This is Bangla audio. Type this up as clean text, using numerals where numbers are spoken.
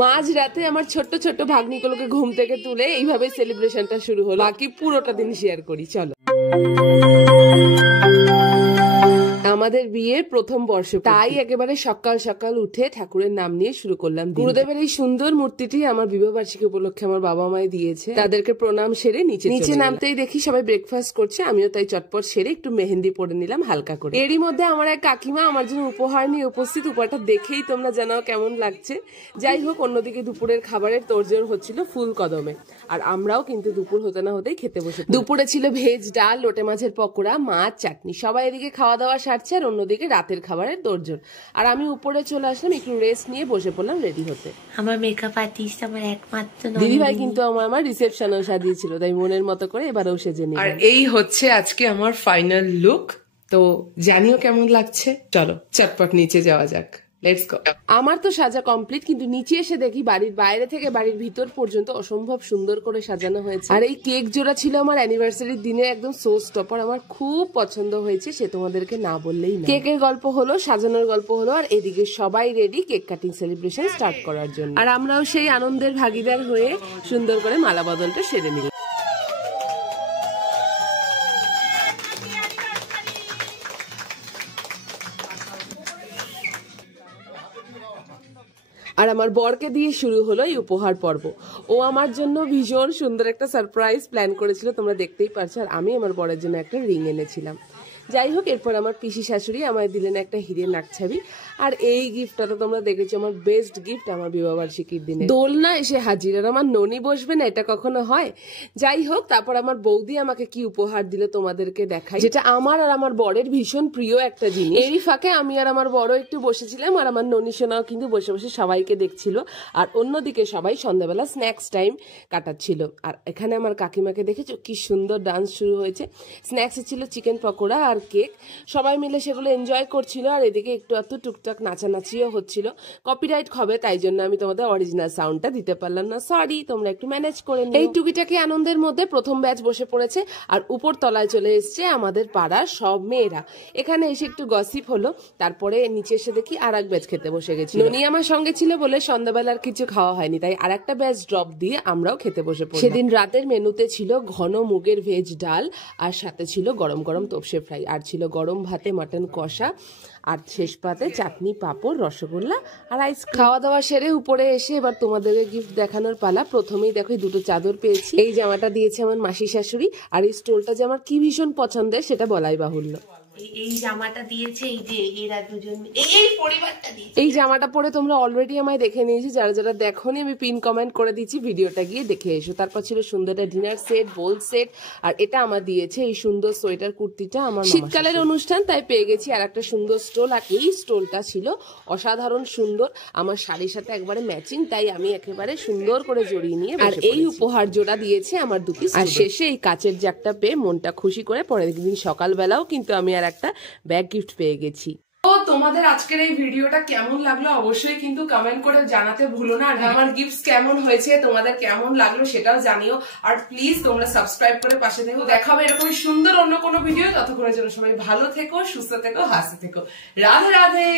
মাঝ রাতে আমার ছোট্ট ছোট্ট ভাগ্নিগুলোকে ঘুম থেকে তুলে এইভাবে সেলিব্রেশনটা শুরু হলো। বাকি পুরোটা দিন শেয়ার করি, চলো। আমাদের বিয়ের প্রথম বর্ষ, তাই একেবারে সকাল সকাল উঠে ঠাকুরের নাম নিয়ে শুরু করলাম। গুরুদেবের এই সুন্দর মূর্তিটি আমার বিবাহবার্ষিকী উপলক্ষে আমার বাবা মাই দিয়েছে। তাদেরকে প্রণাম সেরে নিচে নামতেই দেখি সবাই ব্রেকফাস্ট করছে, আমিও তাই চটপট সেরে একটু মেহেন্দি পরে নিলাম হালকা করে। এরই মধ্যে আমার এক কাকিমা আমার জন্য উপহার নিয়ে উপস্থিত। উপহারটা দেখেই তোমরা জানাও কেমন লাগছে। যাই হোক, অন্যদিকে দুপুরের খাবারের তোড়জোড় হচ্ছিল ফুল কদমে, আর আমরাও কিন্তু দুপুর হতে না হতেই খেতে বসে। দুপুরে ছিল ভেজ ডাল, লোটে মাছের পকোড়া, মাছ, চাটনি। সবাই এদিকে খাওয়া দাওয়া সারছে আর অন্যদিকে রাতের খাবারের তোড়জোড়। আর আমি উপরে চলে আসলাম একটু রেস্ট নিয়ে, বসে পড়লাম রেডি হতে। আমার মেকআপ আর্টিস্ট আমার একমাত্র দিদিভাই কিন্তু আমার রিসেপশনেও সাজিয়েছিল, তাই মনের মতো করে এবারেও সেজে নিই। আর এই হচ্ছে আজকে আমার ফাইনাল লুক। তো জানিও কেমন লাগছে, চলো চটপট নিচে যাওয়া যাক। Let's go. আমার তো সাজা কমপ্লিট, কিন্তু নিচে এসে দেখি বাড়ির বাইরে থেকে বাড়ির ভিতর পর্যন্ত অসম্ভব সুন্দর করে সাজানো হয়েছে। আর এই কেক জোড়া ছিল আমার অ্যানিভার্সারির দিনে একদম শো স্টপার, আমার খুব পছন্দ হয়েছে, সে তোমাদেরকে না বললেই না। কেকের গল্প হলো, সাজানোর গল্প হলো, আর এদিকে সবাই ready cake cutting celebration start করার জন্য। আর আমরাও সেই আনন্দের ভাগিদার হয়ে সুন্দর করে মালা বদলটা সেরে নিলাম। আর আমার বরকে দিয়ে শুরু হলো এই উপহার পর্ব। ও আমার জন্য ভীষণ সুন্দর একটা সারপ্রাইজ প্ল্যান করেছিল, তোমরা দেখতেই পারছো। আর আমি আমার বরের জন্য একটা রিং এনেছিলাম। যাই হোক, এরপর আমার পিসি শাশুড়ি আমায় দিলেন একটা হিরের নাকছাবি। আর এই গিফটটা তো তোমরা দেখেছো, আমার বেস্ট গিফট আমার বিবাহবার্ষিকীর দিনে। দোলনা এসে হাজির, আর আমার ননি বসবে না, এটা কখনো হয়? যাই হোক, তারপর আমার বৌদি আমাকে কি উপহার দিল তোমাদেরকে দেখাই, যেটা আমার আর আমার বরের ভীষণ প্রিয় একটা জিনিস। এরই ফাঁকে আমি আর আমার বড় একটু বসেছিলাম, আর আমার ননি সোনাও কিন্তু বসে বসে সবাইকে দেখছিল। আর অন্যদিকে সবাই সন্ধ্যাবেলা স্ন্যাক্স টাইম কাটাচ্ছিল। আর এখানে আমার কাকিমাকে দেখেছো কি সুন্দর ডান্স শুরু হয়েছে। স্ন্যাক্সে ছিল চিকেন পকোড়া আর কেক, সবাই মিলে সেগুলো এনজয় করছিল। আর এদিকে একটু একটু টুকটাক নাচানাচিও হচ্ছিল। কপিরাইট হবে, তাই জন্য আমি তোমাদের অরিজিনাল সাউন্ডটা দিতে পারলাম না, সরি, তোমরা একটু ম্যানেজ করে নিও। এই টুকিটাকি আনন্দের মধ্যে প্রথম ব্যাচ বসে পড়েছে, আর উপর তলায় চলে এসছে আমাদের পাড়ার সব মেয়েরা। এখানে এসে একটু গসিপ হলো, তারপরে নিচে এসে দেখি আর এক ব্যাচ খেতে বসে গেছি। ননি আমার সঙ্গে ছিল বলে সন্ধ্যাবেলার কিছু খাওয়া হয়নি, তাই আর একটা ব্যাচ ড্রপ দিয়ে আমরাও খেতে বসে পড়ি। সেদিন রাতের মেনুতে ছিল ঘন মুগের ভেজ ডাল, আর সাথে ছিল গরম গরম তোপসে ফ্রাই, আর ছিল গরম ভাতে মাটন কষা, আর শেষ পাতে চাটনি, পাঁপড়, রসগোল্লা আর আইসক্রিম। খাওয়া দাওয়া সেরে উপরে এসে এবার তোমাদের গিফট দেখানোর পালা। প্রথমেই দেখো দুটো চাদর পেয়েছি। এই জামাটা দিয়েছে আমার মাসি শাশুড়ি, আর এই স্টোলটা যে আমার কি ভীষণ পছন্দের সেটা বলাই বাহুল্য। এই জামাটা দিয়েছে এই যে এরা দুজন, এই পরিবারটা দিয়েছে। এই জামাটা পরে তোমরা অলরেডি আমায় দেখে নিয়েছো, যারা যারা দেখোনি আমি পিন কমেন্ট করে দিচ্ছি, ভিডিওটা গিয়ে দেখে এসো। তারপর ছিল সুন্দর একটা ডিনার সেট, বোল সেট, আর এটা আমার দিয়েছে এই সুন্দর সোয়েটার কুর্তিটা। আমার শীতকালের অনুষ্ঠান তাই পেয়ে গেছি আর একটা সুন্দর স্টোল, আর এই স্টোলটা ছিল অসাধারণ সুন্দর, আমার শাড়ির সাথে একবারে ম্যাচিং, তাই আমি একেবারে সুন্দর করে জড়িয়ে নিয়ে। আর এই উপহার জোড়া দিয়েছে আমার দুটি। আর শেষে এই কাচের জাগটা পেয়ে মনটা খুশি করে পরের দিন সকালবেলাও কিন্তু আমি আর একটা ব্যাগ গিফট পেয়ে গেছি। তো তোমাদের আজকের এই ভিডিওটা কেমন লাগলো অবশ্যই কিন্তু কমেন্ট করে জানাতে ভুলো না। আর আমার গিফটস কেমন হয়েছে, তোমাদের কেমন লাগলো সেটাও জানিও। আর প্লিজ তোমরা সাবস্ক্রাইব করে পাশে থেকো। দেখা হবে এরকমই সুন্দর অন্য কোনো ভিডিও। ততক্ষণের জন্য সবাই ভালো থেকো, সুস্থ থেকো, হাসতে থেকো। রাধে রাধে।